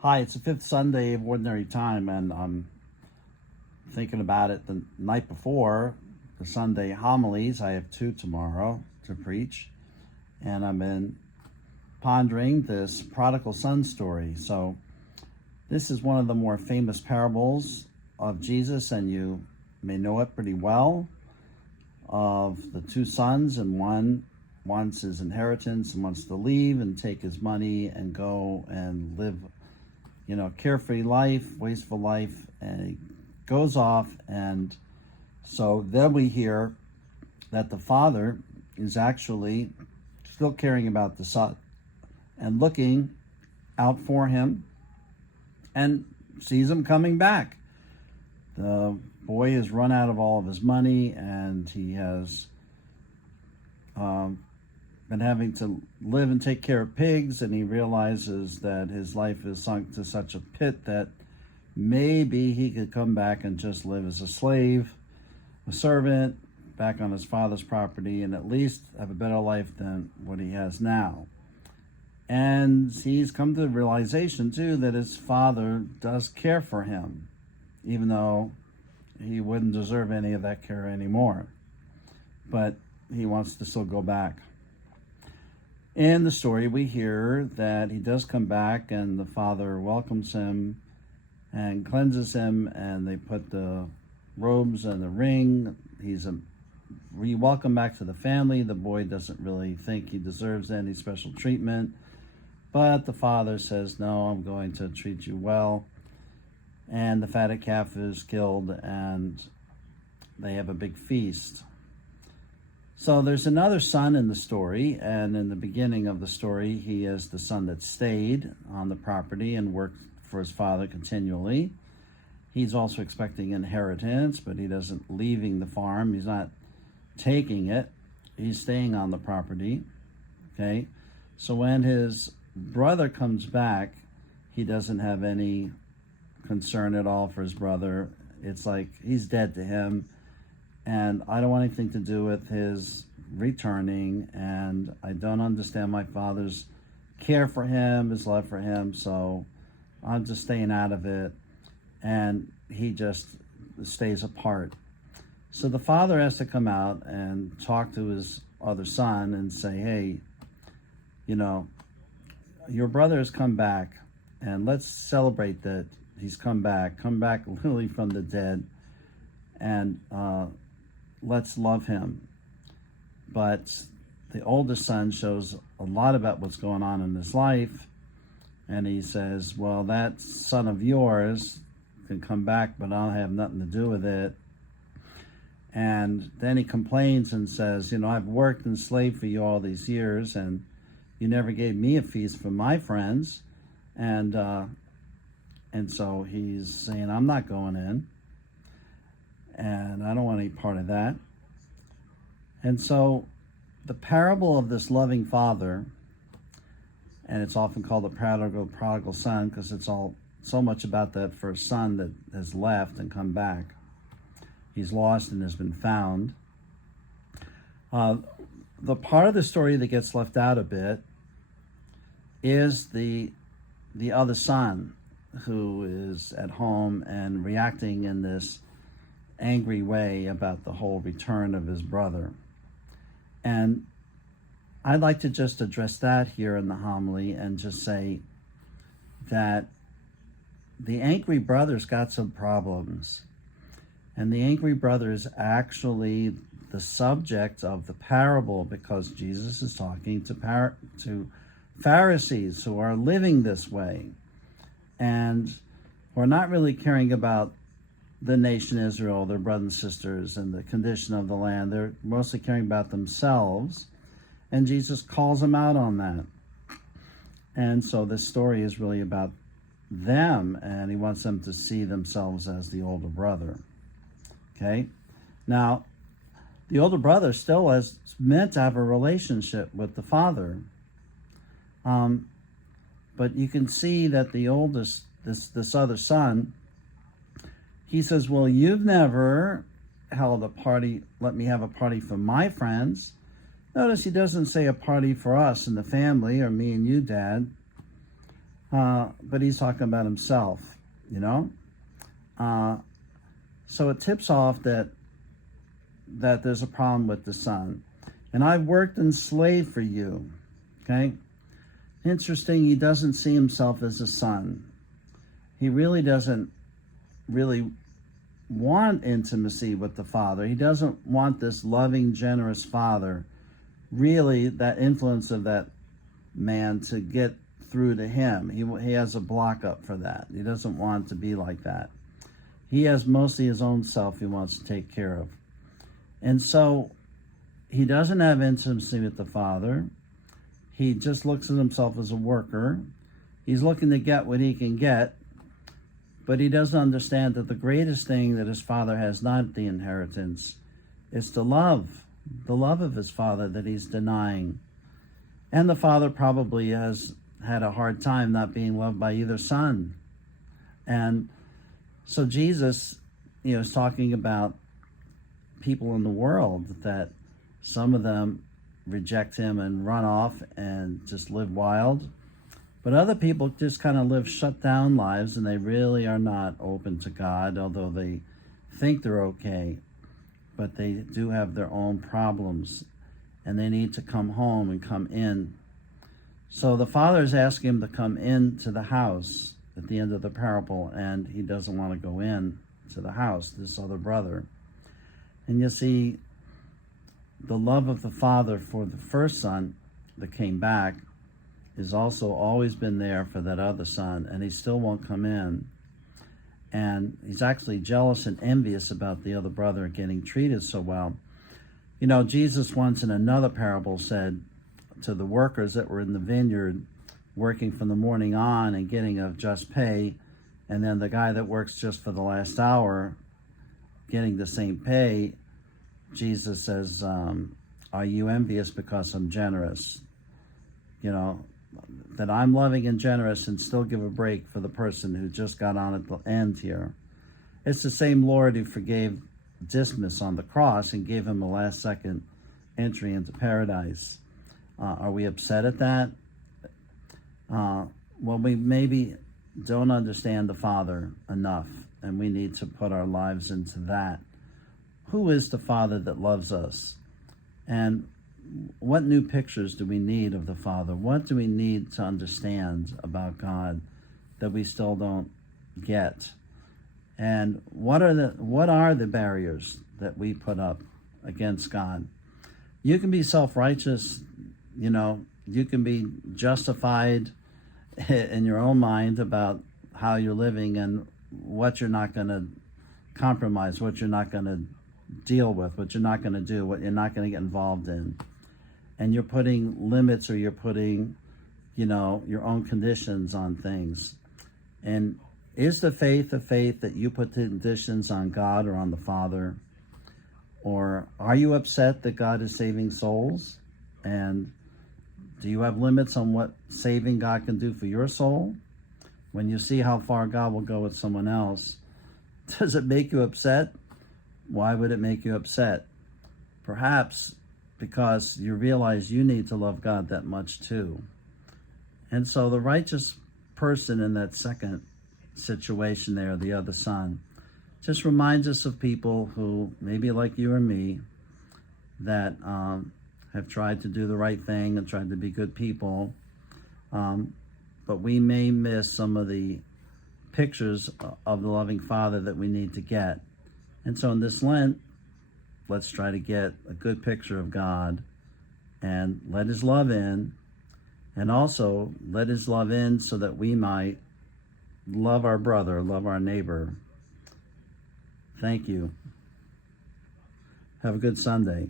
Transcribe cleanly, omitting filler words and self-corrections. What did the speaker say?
Hi, it's the fifth Sunday of Ordinary Time, and I'm thinking about it the night before the Sunday homilies. I have two tomorrow to preach, and I've been pondering this prodigal son story. So, this is one of the more famous parables of Jesus, and you may know it pretty well, of the two sons, and one wants his inheritance and wants to leave and take his money and go and live carefree life, wasteful life, and he goes off. And so then we hear that the father is actually still caring about the son and looking out for him and sees him coming back. The boy has run out of all of his money, and he has been having to live and take care of pigs, and he realizes that his life is sunk to such a pit that maybe he could come back and just live as a slave, a servant, back on his father's property, and at least have a better life than what he has now. And he's come to the realization, too, that his father does care for him, even though he wouldn't deserve any of that care anymore. But he wants to still go back. In the story, we hear that he does come back, and the father welcomes him and cleanses him, and they put the robes and the ring. He's welcomed back to the family. The boy doesn't really think he deserves any special treatment, but the father says, "No, I'm going to treat you well." And the fatted calf is killed, and they have a big feast. So there's another son in the story, and in the beginning of the story, he is the son that stayed on the property and worked for his father continually. He's also expecting inheritance, but he doesn't leaving the farm. He's not taking it. He's staying on the property. Okay? So when his brother comes back, he doesn't have any concern at all for his brother. It's like he's dead to him. And I don't want anything to do with his returning, and I don't understand my father's care for him, his love for him, so I'm just staying out of it. And he just stays apart. So the father has to come out and talk to his other son and say, "Hey, your brother has come back, and let's celebrate that he's come back literally from the dead, and let's love him." But the oldest son shows a lot about what's going on in his life, and he says, "Well, that son of yours can come back, but I'll have nothing to do with it." And then he complains and says, "I've worked and slaved for you all these years, and you never gave me a feast for my friends." And so he's saying, "I'm not going in, and I don't want any part of that." And so the parable of this loving father, and it's often called the prodigal son, because it's all so much about that first son that has left and come back. He's lost and has been found. The part of the story that gets left out a bit is the other son, who is at home and reacting in this angry way about the whole return of his brother. And I'd like to just address that here in the homily and just say that the angry brother's got some problems. And the angry brother is actually the subject of the parable, because Jesus is talking to Pharisees who are living this way and who are not really caring about the nation Israel, their brothers and sisters, and the condition of the land. They're mostly caring about themselves, and Jesus calls them out on that. And so this story is really about them, and he wants them to see themselves as the older brother. Okay? Now, the older brother still is meant to have a relationship with the father. But you can see that the oldest, this other son, he says, "Well, you've never held a party, let me have a party for my friends." Notice he doesn't say a party for us in the family, or me and you, Dad. but he's talking about himself, you know. So it tips off that there's a problem with the son. And I've worked and slaved for you. Okay? Interesting, he doesn't see himself as a son. He really doesn't really want intimacy with the father. He doesn't want this loving, generous father, really that influence of that man to get through to him. He has a block up for that. He doesn't want to be like that. He has mostly his own self he wants to take care of. And so he doesn't have intimacy with the father. He just looks at himself as a worker. He's looking to get what he can get, but he doesn't understand that the greatest thing that his father has, not the inheritance, is the love of his father that he's denying. And the father probably has had a hard time not being loved by either son. And so Jesus, is talking about people in the world that some of them reject him and run off and just live wild. But other people just kind of live shut down lives, and they really are not open to God, although they think they're okay. But they do have their own problems, and they need to come home and come in. So the father is asking him to come into the house at the end of the parable, and he doesn't want to go in to the house, this other brother. And you see, the love of the father for the first son that came back is also always been there for that other son, and he still won't come in. And he's actually jealous and envious about the other brother getting treated so well. Jesus once in another parable said to the workers that were in the vineyard working from the morning on and getting a just pay, and then the guy that works just for the last hour getting the same pay, Jesus says, are you envious because I'm generous? That I'm loving and generous and still give a break for the person who just got on at the end here. It's the same Lord who forgave Dismas on the cross and gave him a last second entry into paradise. Are we upset at that? Well, we maybe don't understand the Father enough, and we need to put our lives into that. Who is the Father that loves us? And what new pictures do we need of the Father? What do we need to understand about God that we still don't get? And what are the barriers that we put up against God? You can be self-righteous, you can be justified in your own mind about how you're living and what you're not going to compromise, what you're not going to deal with, what you're not going to do, what you're not going to get involved in. And you're putting limits, or you're putting, your own conditions on things. And is the faith that you put the conditions on God or on the Father? Or are you upset that God is saving souls? And do you have limits on what saving God can do for your soul? When you see how far God will go with someone else, does it make you upset? Why would it make you upset? Perhaps because you realize you need to love God that much too. And so the righteous person in that second situation there, the other son, just reminds us of people who, maybe like you or me, that have tried to do the right thing and tried to be good people, but we may miss some of the pictures of the loving Father that we need to get. And so in this Lent, let's try to get a good picture of God and let his love in, and also let his love in so that we might love our brother, love our neighbor. Thank you. Have a good Sunday.